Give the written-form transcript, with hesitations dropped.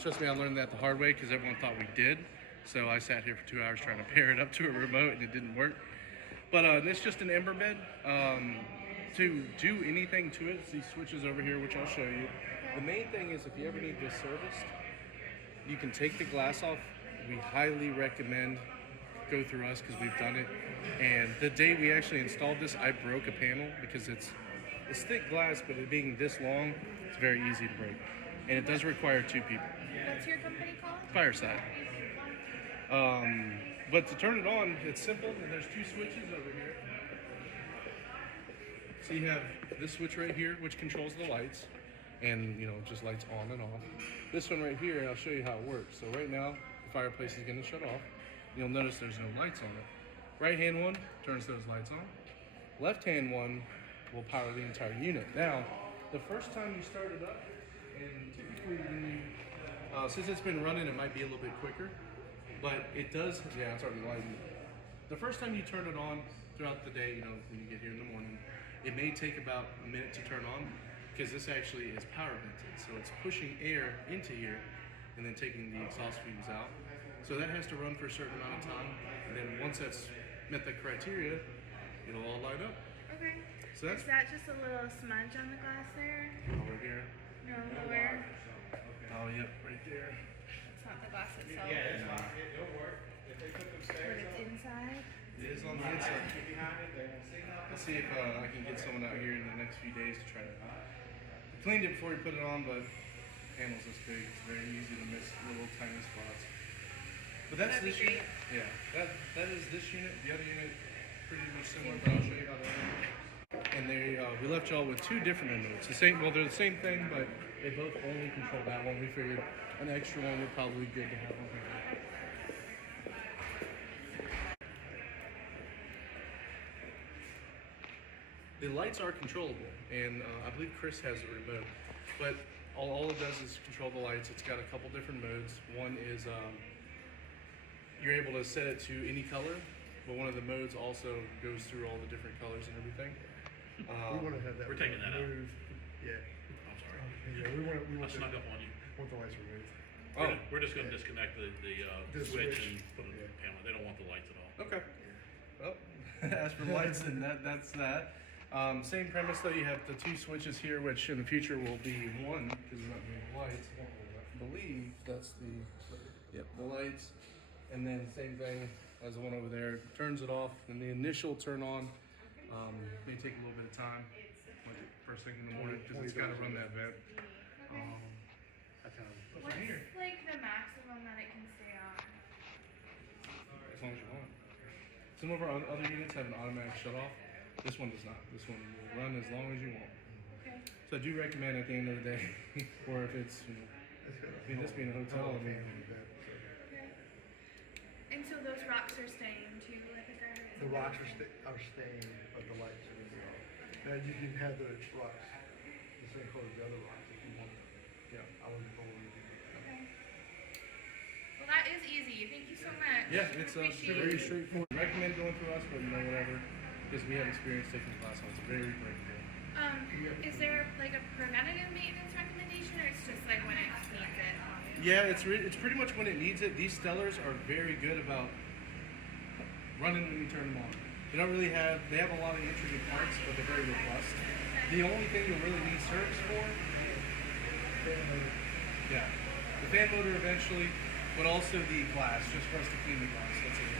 Trust me, I learned that the hard way because everyone thought we did. So I sat here for 2 hours trying to pair it up to a remote and it didn't work. But it's just an ember bed. To do anything to it, these switches over here, which I'll show you. The main thing is if you ever need this serviced, you can take the glass off. We highly recommend go through us because we've done it. And the day we actually installed this, I broke a panel because it's thick glass, but it being this long, it's very easy to break. And it does require 2 people. What's your company called? Fireside. But to turn it on, it's simple. And there's 2 switches over here. So you have this switch right here, which controls the lights, and just lights on and off. This one right here, I'll show you how it works. So right now, the fireplace is going to shut off. You'll notice there's no lights on it. Right hand one turns those lights on. Left hand one will power the entire unit. Now, the first time you start it up, and typically when you, since it's been running, it might be a little bit quicker, but it does, yeah, it's already lighting. The first time you turn it on throughout the day, when you get here in the morning, it may take about a minute to turn on because this actually is power vented. So it's pushing air into here and then taking the exhaust fumes out. So that has to run for a certain amount of time. And then once that's met the criteria, it'll all light up. Okay. So that's is that just a little smudge on the glass there? over here. No, where? Oh, yep, right there. It's not the glass itself. Yeah, it's fine. It'll work. If they put them But stairs it's inside? It is on the inside. I'll see if I can get someone out here in the next few days to try to. I cleaned it before we put it on, but the panel's this big. It's very easy to miss little tiny spots. But that's That'd this be unit. Yeah, that is this unit. The other unit, pretty much similar, but I'll show you how that works. And we left y'all with 2 different remotes. Well, they're the same thing, but they both only control that one. We figured an extra one would probably be good to have on here. The lights are controllable, and I believe Chris has a remote, but all it does is control the lights. It's got a couple different modes. One is you're able to set it to any color, but one of the modes also goes through all the different colors and everything. We want to have that. We're taking that out. removed. Yeah. I'm sorry. Yeah, we want I snuck up on you. the lights removed. Oh, We're just gonna disconnect the The switch switch. and put it in the panel. They don't want the lights at all. okay. Well, as for lights, then that's that. Same premise though. You have the 2 switches here, which in the future will be 1 because we're not doing the lights. I believe that's the lights, and then same thing as the one over there. Turns it off, and the initial turn on may take a little bit of time, like first thing in the morning, because it's got to run that vent. I kind of put What's it here like the maximum that it can stay on? as long as you want. Some of our other units have an automatic shut off. This one does not. This one will run as long as you want. Okay. So I do recommend at the end of the day, or if it's, this being a hotel, I mean, Okay. And so those rocks are staying too, like I heard. The rocks are staying, but the lights are going to be off. Now you can have the rocks the same color as the other rocks if you want them. yeah. I wouldn't go with it. Okay. Well, that is easy. Thank you so much. Yeah, it's Appreciate very it. straightforward. Recommend going through us, but whatever, because we have experience taking the class on. It's very great. Is there like a preventative maintenance recommendation, or it's just like when it needs it? Yeah, it's pretty much when it needs it. These Stellars are very good about running when you turn them on. They don't really have, they have a lot of intricate parts, but they're very robust. The only thing you'll really need service for, yeah, the fan motor eventually, but also the glass, just for us to clean the glass. That's it.